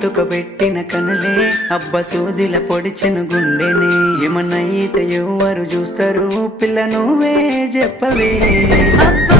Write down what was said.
కాటుక పెట్టిన కనులే అబ్బ సూదిల పొడిచెను గుండెనే ఏమన్నా ఈత ఎవరు చూస్తారు పిల్ల నువ్వే చెప్పవే అబ్బా